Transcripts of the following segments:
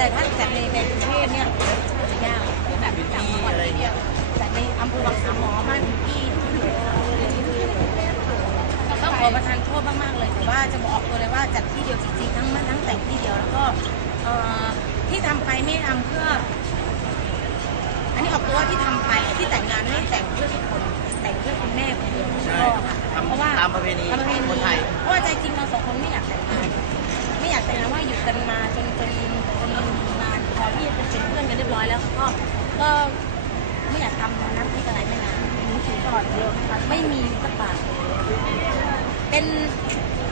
แต่ถ้าจัดในในกรุงเทพเนี่ยจะยากคือแบบต่างจังหวัดอะไรเนี่ยจัดในอำเภอบางสามหมอบ้านคุณพี่ต้องขอประทานโทษมากๆเลยแต่ว่าจะบอกตัวเลยว่าจัดที่เดียวจริงๆทั้งทั้งแต่งที่เดียวแล้วก็เอ่อที่ทำไปไม่ได้ทำเพื่อ อันนี้ออกตัวว่าที่ทำไปที่แต่งงานไม่ได้แต่งเพื่อทุกคนแต่งเพื่อคุณแม่คนเดียวใช่ค่ะทำเพราะว่าตามประเพณี ที่เป็นเพื่อนกันเรียบร้อยแล้วก็ก็ไม่อยากทำน้ำพริกอะไรไม่นานมีสินสอดเยอะไม่มีสักบาทเป็น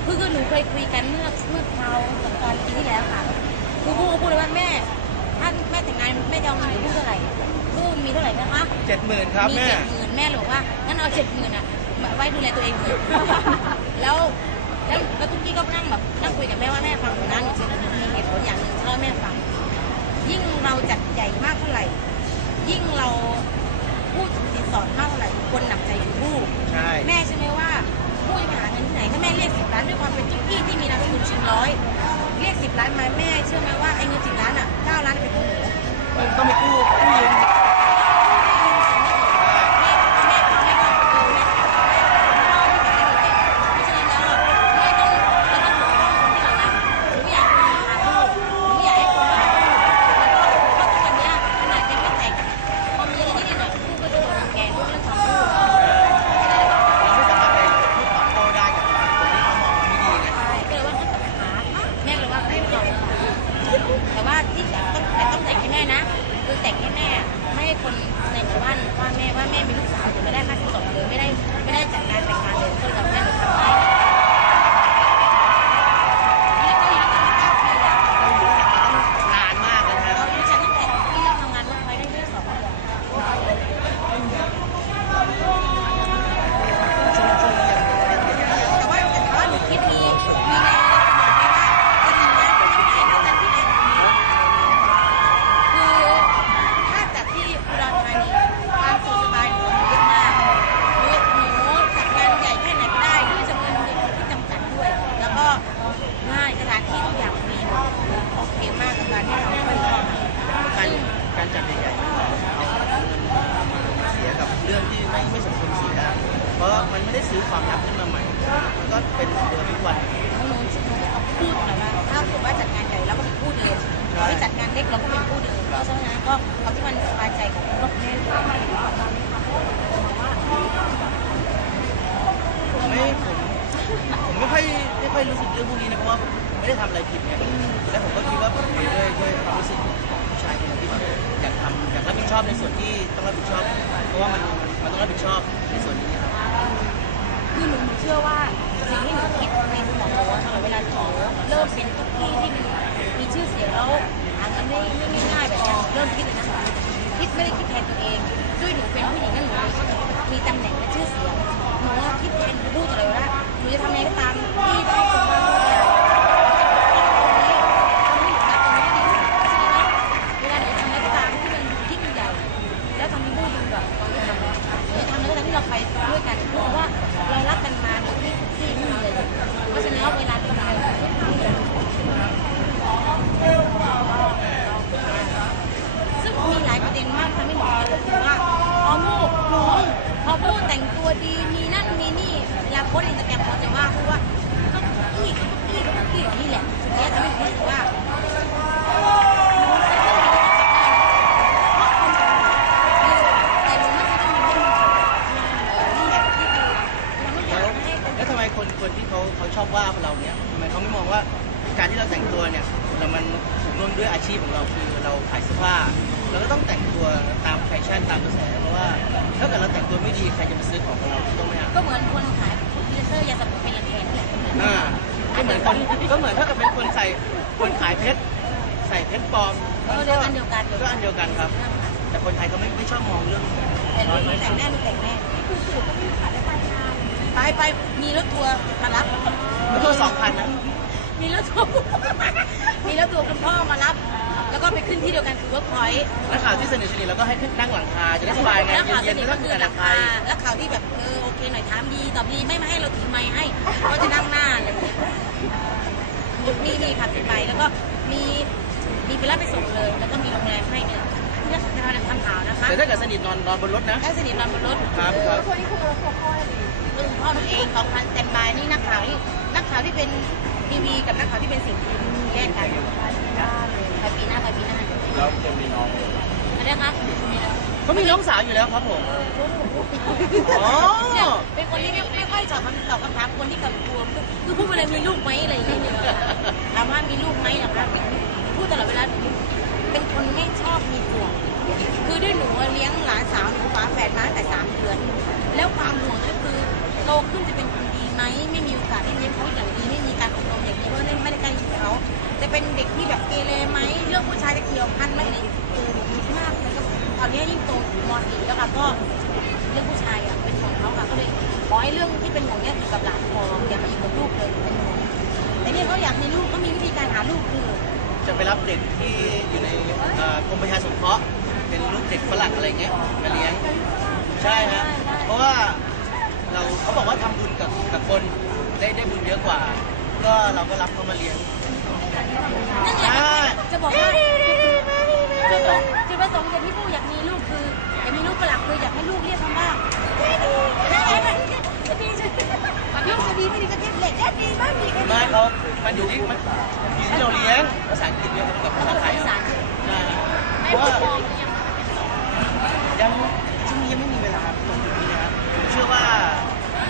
คือคือหนูเคยคุยกันเมื่อเมื่อคราวสงกรารปีที่แล้วค่ะคือพูดพูดเลยว่าแม่ถ้าแม่แต่งงานแม่จะเอาเงินลูกเท่าไหร่ลูกมีเท่าไหร่นะคะเจ็ดหมื่นครับมีแม่เจ็ดหมื่นแม่บอกว่างั้นเอาเจ็ดหมื่นอะมาไว้ดูแลตัวเองเถอะแล้วแล้วแล้วทุกทีก็นั่งแบบนั่งคุยกับแม่ว่าแม่ฟังหนูนะหนูจะมีเหตุผลอย่างหนึ่งเล่าแม่ฟัง ยิ่งเราจัดใหญ่มากเท่าไหร่ ยิ่งเราพูดถึงสินสอดมากเท่าไหร่คนหนักใจถึงผู้ใช่แม่ใช่ไหมว่าผู้จะไปหาเงินที่ไหนถ้าแม่เรียกสิบล้านด้วยความเป็นเจุกี้ที่มีนามสกุลชิงร้อยเรียกสิบล้านมาแม่เชื่อไหมว่าไอ้เงินสิบล้านอะเก้าล้านเป็นของหนูมันต้องไปกู้กู้ยืม ไม่ไม่สมควรเสียเพราะมันไม่ได้ซื้อความรักขึ้นมาใหม่ มันก็เป็นเดิมทุกวันหนูหนูพูดแบบว่าถ้าสมว่าจัดงานใหญ่เราก็เป็นผู้เดินเราไม่จัดงานเล็กเราก็เป็นผู้เดินเพราะฉะนั้นก็เอาที่มันสบายใจของครอบครัวด้วยผมไม่ผมผมไม่ค่อยไม่ค่อยรู้สึกเรื่องพวกนี้นะเพราะว่าผมไม่ได้ทำอะไรผิดไงและผมก็คิดว่าผมทำด้วยด้วยความรู้สึกของ ผู้ชายคนหนึงที่แบบอยากทำอยากรับผิดชอบในส่วนที่ต้องรับผิดชอบ เพราะว่ามันมันต้องรับผิดชอบในส่วนนี้ครับคือหนูเชื่อว่าสิ่งที่หนูคิดในสมองหนูอะค่ะเวลาหนูเริ่มเป็นทุกที่ที่มันมีชื่อเสียงแล้วหาเงินได้ไม่ง่ายๆแบบนี้เริ่มคิดเลยนะคะคิดไม่ได้คิดแทนตัวเองด้วยหนูเป็นผู้หญิงนั่นหนูมีตำแหน่งและชื่อเสียงหนูว่าคิดแทนหนูพูดตลอดว่าหนูจะทำยังไงก็ตามที่ได้คนมาพูดเนี่ยเวลาหนูทำอะไรก็ตามที่มันยิ่งใหญ่ แล้วทำให้ผู้ดูแบบหรือทำแล้วที่เราไปด้วยกันเพราะว่าเรารักกันมาโดยที่ที่ไม่มีเลยเพราะฉะนั้นเวลาทำงานซึ่งมีหลายประเด็นมากทำให้หนูรู้สึกว่าอ๋อลูกหนูพอพูดแต่งตัวดีมีนั่นมีนี่เวลาโพสอินสตาแกรมเขาจะว่าพูดว่าก็อี้ก็อี้ก็อี้นี่แหละจุดนี้ทำให้หนูรู้สึกว่า แต่หนูไม่ใช่ต้องมีเรื่องนี่แบบที่คือเราไม่อยากให้เป็น แล้วทำไมคนคนที่เขาเขา ชอบว่าเราเนี่ยทำไมเขาไม่มองว่าการที่เราแต่งตัวเนี่ยเรามันถูกร่วมด้วยอาชีพของเราคือเราขายเสื้อผ้าเราก็ต้องแต่งตัวตามแฟชั่นตามกระแสเพราะว่าถ้าเกิดเราแต่งตัวไม่ดีใครจะมาซื้อของของเราถูกต้องไหมฮะก็เหมือนคนขายพวกเลเซอร์ยาสระผมเป็นรังแคนี่แหละอ่าก็เหมือนคนก็เหมือนถ้าเกิดเป็นคนใส่คนขายเพชรใส่เพชรปลอมเออเดียวกันเดียวกันก็อันเดียวกันครับ แต่คนไทยเขาไม่ไม่ชอบมองเรื่องแต่หนูแต่งแน่หนูแต่งแน่ไป ไปมีรถทัวร์มารับแล้วตัวสองพันนะมีรถทัวร์มีรถทัวร์คุณพ่อมารับ แล้วก็ไปขึ้นที่เดียวกันคือเวิร์กพอยต์นักข่าวที่สนิทสนิทเราก็ให้ขึ้นนั่งหลังคาจะได้สบายไงแล้วข่าวเย็นๆที่ไม่ก็ต้องคืเกิอดราอะไรคาแล้วข่าวที่แบบเออโอเคหน่อยถามดีตอบดีไม่มาให้เราถือไม้ให้ก็จะนั่งหน้าอะไรอย่างเงี้ยมีมีค่ะถือไม้แล้วก็มีมีไปรับไปส่งเลย แล้วก็มีโรงแรมให้เนี่ยที่จะทำข่าวนะคะแต่ถ้าเกิดสนิทนอนนอนบนรถนะ ได้สนิทนอนบนรถ ครับครับคือพ่อ ตัวเองสองพันเต็มบายนี่นักข่าวนี่นักข่าวที่เป็นทีวีกับนักข่าวที่เป็นสิ่งพิมพ์แยกกันใครปีหน้าใครปีหน้าแล้วจะมีน้องอะไรคะเขามีน้องสาวอยู่แล้วครับผมอ๋อเนี่ยเป็นคนที่ไม่ไม่ค่อยตอบคำตอบคำถามคนที่กับกลัวคือพูดอะไรมีลูกไหมอะไรอย่างเงี้ยถามว่ามีลูกไหมเหรอคะพูดตลอดเวลาหนูเป็นคนไม่ชอบมีห่วงคือด้วยหนูเลี้ยงหลานสาวหนูฝาแฝดมาตั้งแต่สามเดือน ไปรับเด็กที่อยู่ในเอ่อกรมประชาสงเคราะห์เป็นลูกเด็กฝรั่งอะไรเงี้ยมาเลี้ยงใช่ฮะเพราะว่าเราเขาบอกว่าทำบุญกับกับคนได้ได้บุญเยอะกว่า ก็เราก็รับเขามาเลี้ยงนั่นแหละอ่าจะบอกว่าจุดประจุดประสงค์จากที่ผู้อยากมีลูกคืออยากมีลูกฝรั่งคืออยากให้ลูกเรียกคำว่าแม่ดีแม่ดีจะดีจะดีลูกจะดีไม่ดีจะเทียบเล็กแค่ดีบ้างดีแค่ไม่เขามันอยู่ที่มัน เพราะว่ายังช่วงนี้ยังไม่มีเวลาตรงจุดนี้นะครับผมเชื่อว่า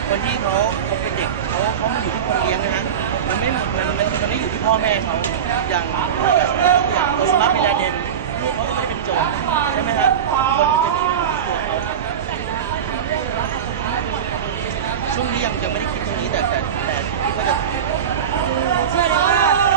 คนที่เขาเขาเป็นเด็กเขาเขามาอยู่ที่คนเลี้ยงนะฮะมันไม่มันมันมันไม่อยู่ที่พ่อแม่เขาอย่างอย่างโอซามาบินลาเดนลูกเขาก็ไม่ได้เป็นโจรใช่ไหมครับคนมันจะมีตัวเขาครับช่วงนี้ยังยังไม่ได้คิดตรงนี้แต่แต่แต่คิดว่าจะเชื่อเลยว่า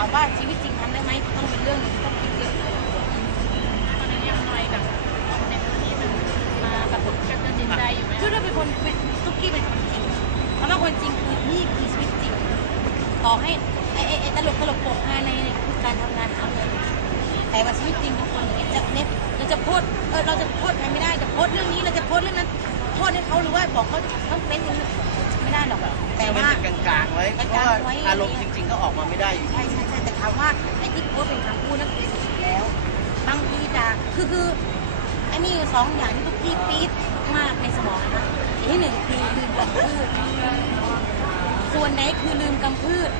ามว่าชีวิตจริงทำได้ไหมต้องเป็นเรื่องหนึงที่ต้องคิดเยอะเลยตอนนี้ยังน้อยกับในที่มันมาแบบการตัดสินใจอยู่ไหมคือถ้าเป็นคนเป็นตุ๊กี้เป็นคนจริงคำว่าคนจริงคือนี่คือชีวิตจริง ต่อให้ไอ้ไอ้ไอ้ตลกตลกโปกฮาในคือการทำงานหาเงินแต่ว่าชีวิตจริงของคนอย่างเงี้ยจะเน็ตเราจะโพสเออเราจะโพสใครไม่ได้จะโพสเรื่องนี้เราจะโพสเรื่องนั้นโทษให้เขาหรือว่าบอกเขาต้องเป็นอย่างนี้ไม่ได้หรอกแต่ว่าเป็นกลางๆไว้เพราะว่าอารมณ์จริง ๆ ก็ออกมาไม่ได้อยู่ใช่ ถามว่าไอ้ที่โพสต์เป็นคำพูดนั่นคือสิ่งที่แล้ว บางทีจะคือคือไอ้มีอยู่สองอย่างที่ทุกที่ปี๊ดมากในสมองนะคะอย่างที่หนึ่งคือลืมกำพืชส่วนไหนคือลืมกำพืช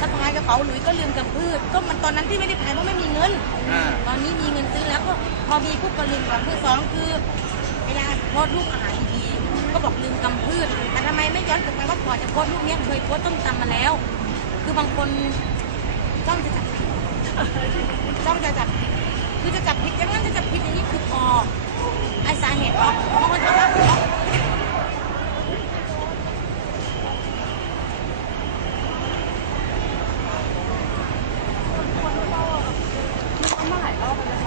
สะพายกระเป๋าหลุยก็ลืมกำพืชก็มันตอนนั้นที่ไม่ได้พายเพราะไม่มีเงินอ่าตอนนี้มีเงินซื้อแล้วก็พอมีปุ๊บก็ลืมกำพืชสองคือเวลาโพสต์รูปอาหารทีก็บอกลืมกำพืชแต่ทำไมไม่ย้อนกลับไปว่าก่อนจะโพสต์รูปเนี้ยเคยโพสต์ต้มตำมาแล้ว คือบางคน จ้องจะจับผิดจ้องจะจับผิดคือจะจับผิดอย่างนั้นจะจับผิดอย่างนี้คือพอไอสาเหตุเพราะบางคนถามว่าเพราะเมื่อไหร่รอบแล้ว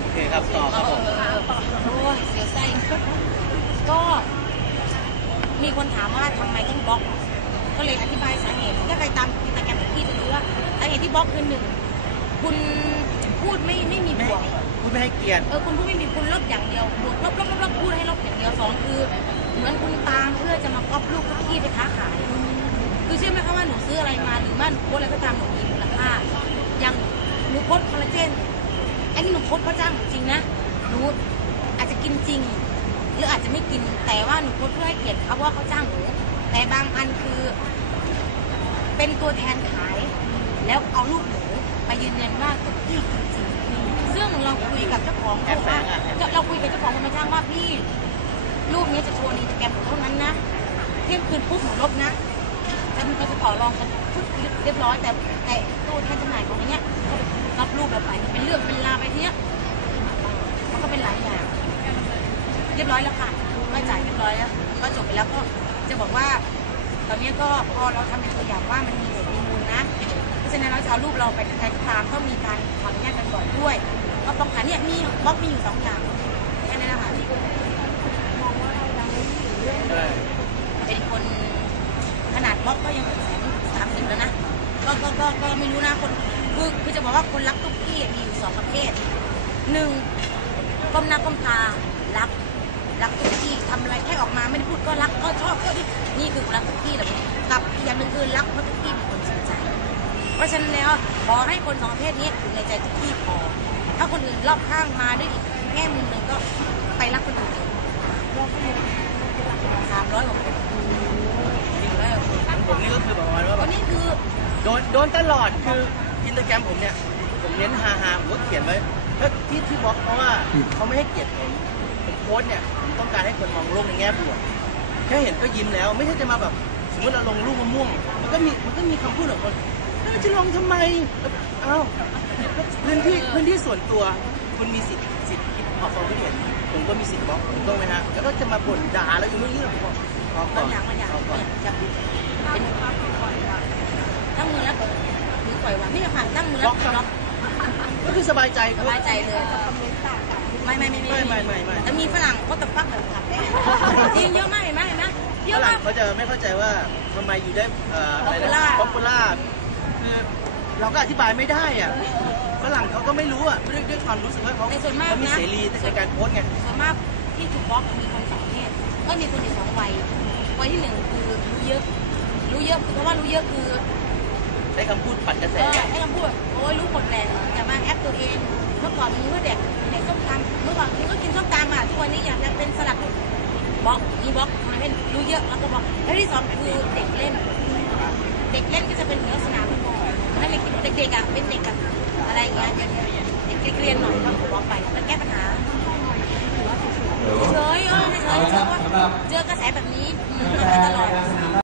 โอเคครับต่อครับผมโอ้ยเสียวไส้ก็ มีคนถามว่าทำไมต้องบล็อก ก็เลยอธิบายสาเหตุถ้าใครตามอินสตาแกรมของพี่จะรู้ว่าสาเหตุที่บล็อกคือหนึ่งคุณพูดไม่ไม่มีไม่บให้วกพูดไม่ให้เกียรติเออคุณพูดไม่มีคุณลบอย่างเดียวบวกลบลบลบลบพูดให้ลบอย่างเดียวสองคือเหมือนคุณตามเพื่อจะมาก๊อปลูกที่ไปค้าขายคือเชื่อไหมคะว่าหนูซื้ออะไรมาหรือว่าหนูโพสอะไรก็ตามหนูมีมูลค่าอย่างหนูโพสคอลลาเจนอันนี้หนูโพสเขาจ้างหนูจริงนะหนูอาจจะกินจริง หรืออาจจะไม่กินแต่ว่าหนูโพสเพื่อให้เกียรติเขาว่าเขาจ้างหนูแต่บางอันคือ เป็นตัวแทนขาย แล้วเอารูปหนูไปยืนยันว่าตุ๊กกี้จริงๆซึ่งเราคุยกับเจ้าของแอบแฝงอะเราคุยกับเจ้าของคนมาจ้างว่าพี่รูปนี้จะโชว์ในอินสตาแกรมหนูเท่านั้นนะเที่ยงคืนปุ๊บหนูลบนะแล้วมันก็จะต่อรองกันทุกเรียบร้อยแต่แต่ตัวแทนจำหน่ายของนเนี้ยรับรูปเราไปเป็นเรื่องเป็นราวไปเนี้ยมันก็เป็นหลายอย่าง เรียบร้อยแล้วค่ะก็จ่ายเรียบร้อยแล้วก็จบไปแล้วก็จะบอกว่า ตอนนี้ก็พอเราทำเป็นตัวอย่างว่ามันมีเหตุมีมูลนะเพราะฉะนั้นเราจะเอารูปเราไปใครตามต้องมีการขออนุญาตกันก่อนด้วย ก็ป้องกันเนี่ยมีบล็อกมีอยู่สองอย่างแค่นั้นนะคะเป็นคนขนาดบล็อกก็ยังแสนสามสิบแล้วนะก็ก็ก็ก็ไม่รู้นะคนคือคือจะบอกว่าคนรักตุ๊กกี้มีอยู่สองประเภทหนึ่งก้มหน้าก้มตารัก รักตุ๊กกี้ทำอะไรแค่ออกมาไม่ได้พูดก็รักก็ชอบก็นี่นี่คือรักตุ๊กกี้แต่กับอีกอย่างหนึ่งคือรักเพราะตุ๊กกี้เป็นคนจริงใจ เพราะฉะนั้นแล้วขอให้คนสองประเภทนี้อยู่ในใจตุ๊กกี้พอ ถ้าคนอื่นรอบข้างมาด้วยอีกแง่มุมหนึ่งก็ไปรักคนอื่นสามร้อยกว่าคนสามร้อยกว่าคนผมนี่ก็คือประมาณว่าแบวับนนี้คือโดนโดนตลอดคืออินสตาแกรมผมเนี่ย ผมเน้นฮาฮาผมก็เขียนไว้ถ้าที่ที่บล็อกเพราะว่าเขาไม่ให้เกียรติผมผม โพสต์เนี่ยผมต้องการให้คนมองโลกในแง่บวกแค่เห็นก็ยิ้มแล้ว ไม่ใช่จะมาแบบสมมติเราลงรูปมะม่วง มันก็มีมันก็มีคำพูดของคนเอ้าจะลงทำไมเอ้าพื้นที่พื้นที่ส่วนตัวคุณมีสิทธิ์สิทธิ์คิดออกความคิดเห็นผมก็มีสิทธิ์บล็อกถูกต้องไหมฮะแล้วก็จะมาบ่นด่าแล้วอย่างนี้ผมบอกออกก่บาอนงอย่างบางอย่างออกก่อนเนี่ยจะเป็นตั้งมือแล้วหรือปล่อยวางนี่แหละค่ะตั้งมือแล้วล็อกก็คือสบายใจสบายใจเลย ไม่ไม่ไม่ไม่ไม่ไม่ไม่แต่มีฝรั่งก็ตะฟักแบบขับได้จริงเยอะมากเห็นไหมเห็นไหมเยฝอะรั่มางกเขาจะไม่เข้าใจว่าทำไมอยู่ได้เอ่ออะไรนะ Popular ป๊อปปูล่าคือเราก็อธิบายไม่ได้อะฝรั่งเขาก็ไม่รู้อะด้วยด้วยความรู้สึกว่าเขาในส่วนมากเขามีนะเสรีในการโพสต์ไงส่วนมากที่ถูกบล็อกมีคนสองเพศก็มีคนอีกสองวัยวัยที่หนึ่งคือรู้เยอะ รู้เยอะคือเพราะว่ารู้เยอะคือได้คำพูดปัดกระแสเออให้คำพูดโอ้ยรู้หมดแหละอย่ามาแอปตัวเองเมื่อก่อนมึงก็เด็กเด็กส้มตำเมื่อก่ ยอะแล้วก็บล็อกแล้วที่สองคือเด็กเล่น เด็กเล่นก็จะเป็นลักษณะฟุตบอลนั่นเลยเด็กๆอะเป็นเด็กแบบอะไรอย่างเงี้ยเด็กเรียนๆหน่อยก็บล็อกไปแล้วแก้ปัญหาเฉยๆเออเฉยๆเจอกระแสแบบนี้อืมมาตลอด